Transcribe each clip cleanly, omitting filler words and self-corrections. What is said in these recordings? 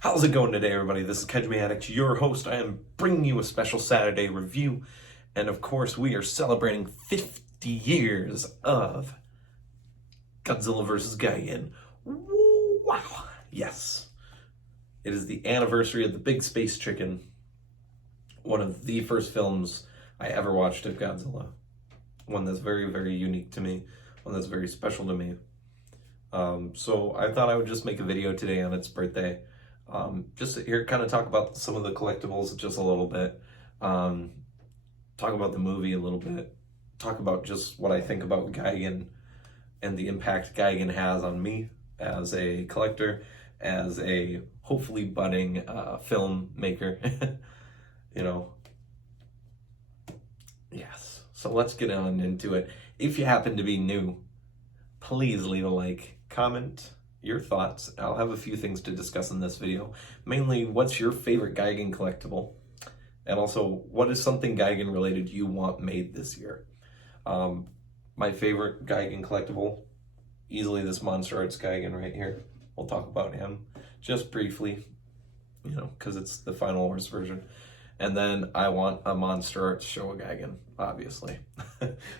How's it going today, everybody? This is Kaijumieaddict, your host. I am bringing you a special Saturday review. And of course, we are celebrating 50 years of Godzilla vs. Gigan. Wow. Yes. It is the anniversary of the Big Space Chicken. One of the first films I ever watched of Godzilla. One that's very, very unique to me. One that's very special to me. So I thought I would just make a video today on its birthday. Just here, kind of talk about some of the collectibles just a little bit. Talk about the movie a little bit. Talk about just what I think about Gigan and the impact Gigan has on me as a collector, as a hopefully budding filmmaker. You know. Yes. So let's get on into it. If you happen to be new, please leave a like, comment your thoughts. I'll have a few things to discuss in this video. Mainly, what's your favorite Gigan collectible? And also, what is something Gigan related you want made this year? My favorite Gigan collectible, easily this Monster Arts Gigan right here. We'll talk about him just briefly, you know, because it's the Final Wars version. And then I want a Monster Arts Showa Gigan, obviously.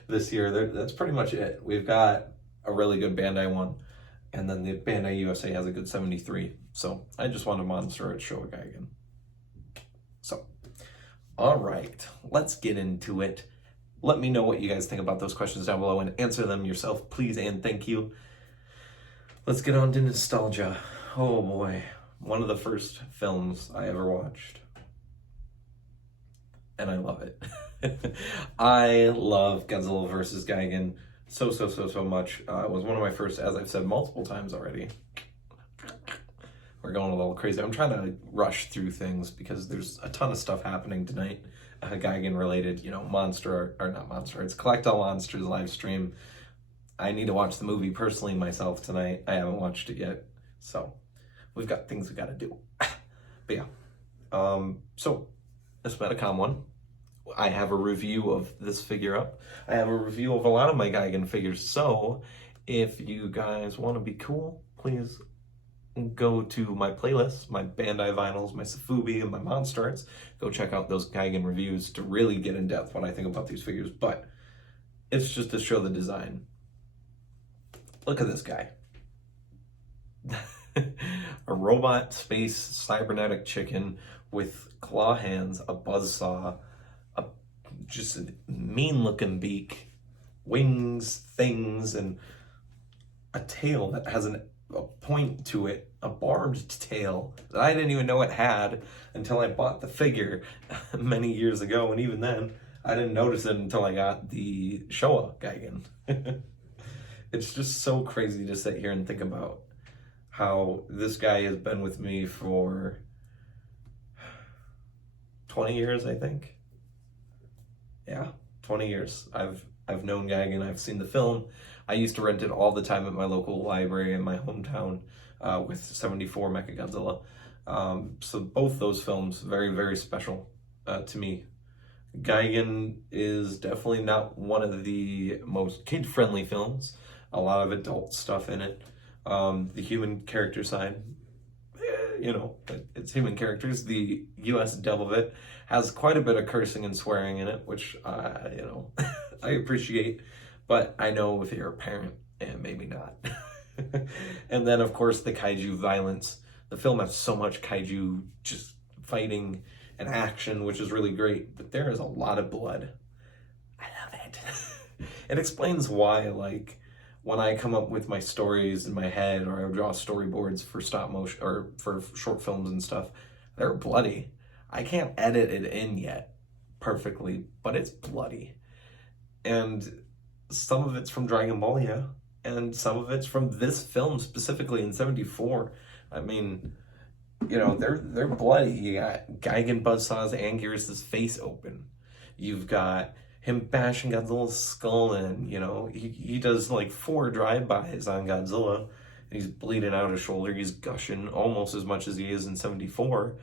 This year, that's pretty much it. We've got a really good Bandai one. And then the Bandai USA has a good 73. So I just want a Monster Arts Showa Gigan. So, all right, let's get into it. Let me know what you guys think about those questions down below and answer them yourself, please and thank you. Let's get on to nostalgia. Oh boy, one of the first films I ever watched. And I love it. I love Godzilla vs. Gigan so much. It was one of my first, as I've said multiple times already. We're going a little crazy. I'm trying to rush through things because there's a ton of stuff happening tonight. Gigan related, you know, it's Collect All Monsters live stream. I need to watch the movie personally myself tonight. I haven't watched it yet. So we've got things we got to do. But yeah. So this Metacom one. I have a review of this figure up. I have a review of a lot of my Gigan figures. So if you guys want to be cool, please go to my playlist, my Bandai vinyls, my Safubi, and my Monster Arts. Go check out those Gigan reviews to really get in depth what I think about these figures. But it's just to show the design. Look at this guy. A robot space cybernetic chicken with claw hands, a buzzsaw, just a mean looking beak, wings, things, and a tail that has a point to it, a barbed tail that I didn't even know it had until I bought the figure many years ago, and even then I didn't notice it until I got the Showa Gigan. It's just so crazy to sit here and think about how this guy has been with me for 20 years, I think. Yeah, 20 years. I've known Gigan, I've seen the film. I used to rent it all the time at my local library in my hometown with 74 Mechagodzilla. So both those films, very, very special to me. Gigan is definitely not one of the most kid-friendly films. A lot of adult stuff in it. The human character side, you know, it's human characters. The US dub of it has quite a bit of cursing and swearing in it, which, you know, I appreciate, but I know if you're a parent, maybe not. And then, of course, the kaiju violence. The film has so much kaiju just fighting and action, which is really great, but there is a lot of blood. I love it. It explains why, like, when I come up with my stories in my head or I draw storyboards for stop motion or for short films and stuff, they're bloody. I can't edit it in yet perfectly, but it's bloody. And some of it's from Dragon Ball, yeah, and some of it's from this film specifically in 74. I mean, you know, they're bloody. You got Gigan Buzzsaw's Anguirus' face open. You've got him bashing Godzilla's skull in, you know, he does like 4 drive-bys on Godzilla, and he's bleeding out his shoulder, he's gushing almost as much as he is in 74.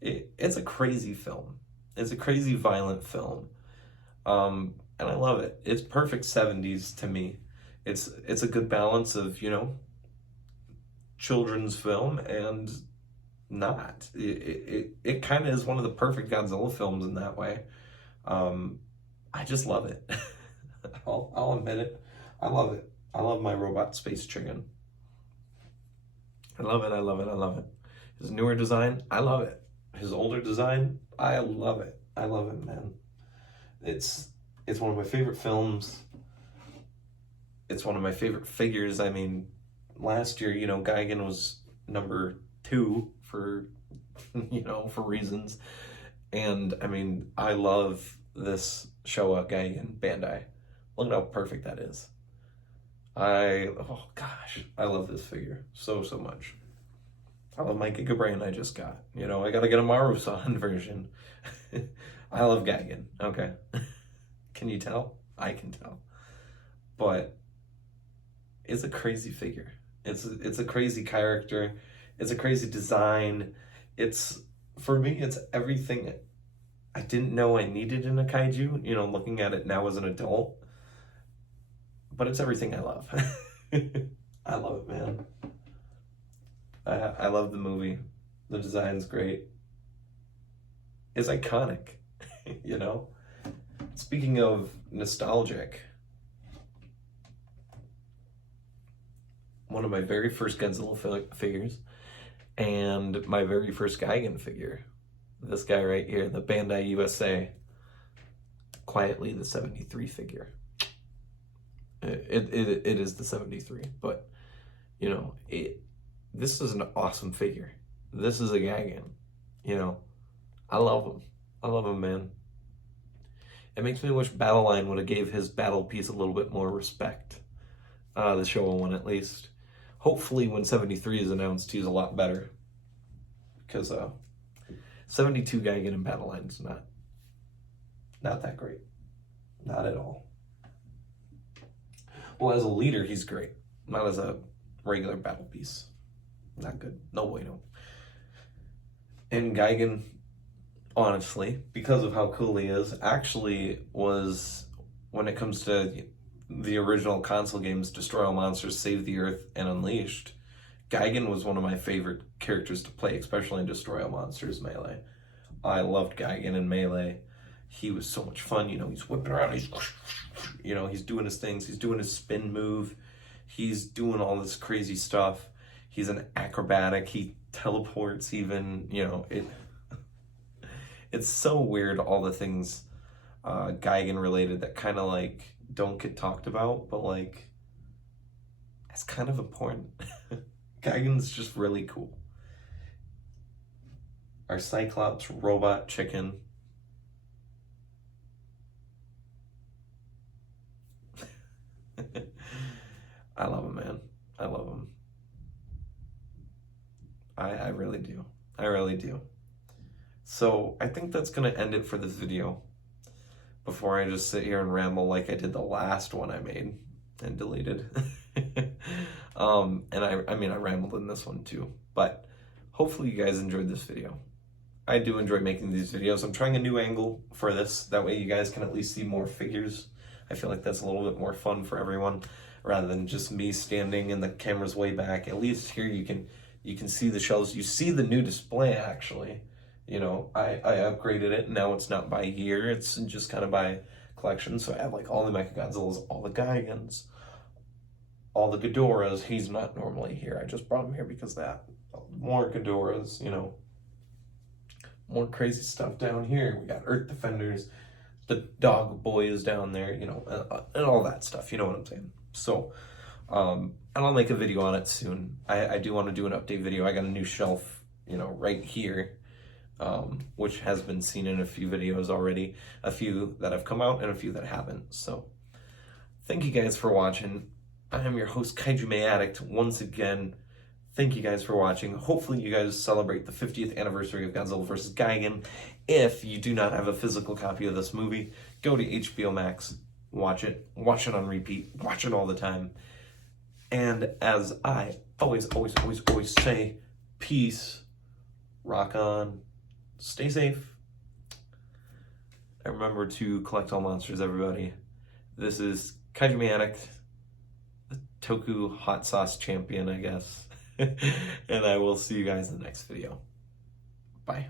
It's a crazy film. It's a crazy violent film. And I love it. It's perfect 70s to me. It's a good balance of, you know, children's film and not. It kind of is one of the perfect Godzilla films in that way. I just love it. I'll admit it. I love it. I love my robot space chicken. I love it. I love it. I love it. His newer design, I love it. His older design, I love it. I love it, man. It's one of my favorite films. It's one of my favorite figures. I mean, last year, Gigan was number 2 for, for reasons. And I mean, I love this Showa Gigan Bandai. Look at how perfect that is. Oh gosh, I love this figure so much. I love my Giga Brain I just got. I gotta get a Maru-san version. I love Gigan, okay? Can you tell? I can tell. But it's a crazy figure. It's a crazy character. It's a crazy design. For me, it's everything I didn't know I needed in a kaiju, looking at it now as an adult. But it's everything I love. I love it, man. I love the movie. The design's great. It's iconic, Speaking of nostalgic, one of my very first Godzilla figures and my very first Gigan figure, this guy right here, the Bandai USA, quietly the 73 figure. It is the 73, but this is an awesome figure. This is a Gigan, I love him. I love him, man. It makes me wish Battleline would have gave his battle piece a little bit more respect. The Showa one, at least. Hopefully, when 73 is announced, he's a lot better. Because 72 Gigan in Battleline is not that great. Not at all. Well, as a leader, he's great. Not as a regular battle piece. Not good. No bueno. And Gigan, honestly, because of how cool he is, actually was, when it comes to the original console games, Destroy All Monsters, Save the Earth, and Unleashed, Gigan was one of my favorite characters to play, especially in Destroy All Monsters Melee. I loved Gigan in Melee. He was so much fun, he's whipping around, he's doing his things, he's doing his spin move, he's doing all this crazy stuff. He's an acrobatic, he teleports even, it's so weird, all the things Gigan related that kind of don't get talked about, but it's kind of important. Gigan's just really cool. Our Cyclops robot chicken. I love him, man. I love him. I really do. I really do. So I think that's going to end it for this video before I just sit here and ramble like I did the last one I made and deleted. And I rambled in this one too, but hopefully you guys enjoyed this video. I do enjoy making these videos. I'm trying a new angle for this. That way you guys can at least see more figures. I feel like that's a little bit more fun for everyone rather than just me standing and the camera's way back. At least here you can see the shelves. You see the new display actually. I upgraded it. Now it's not by year. It's just kind of by collection. So I have all the Mechagodzillas, all the Gigans, all the Ghidorahs. He's not normally here. I just brought him here because of that. More Ghidorahs, more crazy stuff down here. We got Earth Defenders, the Dog Boy is down there, and all that stuff. You know what I'm saying? So, and I'll make a video on it soon. I do want to do an update video. I got a new shelf, right here, which has been seen in a few videos already. A few that have come out and a few that haven't. So, thank you guys for watching. I am your host, Kaijumieaddict, once again. Thank you guys for watching. Hopefully you guys celebrate the 50th anniversary of Godzilla vs. Gigan. If you do not have a physical copy of this movie, go to HBO Max, watch it on repeat, watch it all the time. And as I always say, peace, rock on, stay safe, and remember to collect all monsters, everybody. This is Kaijumieaddict, the Toku hot sauce champion, I guess. And I will see you guys in the next video. Bye.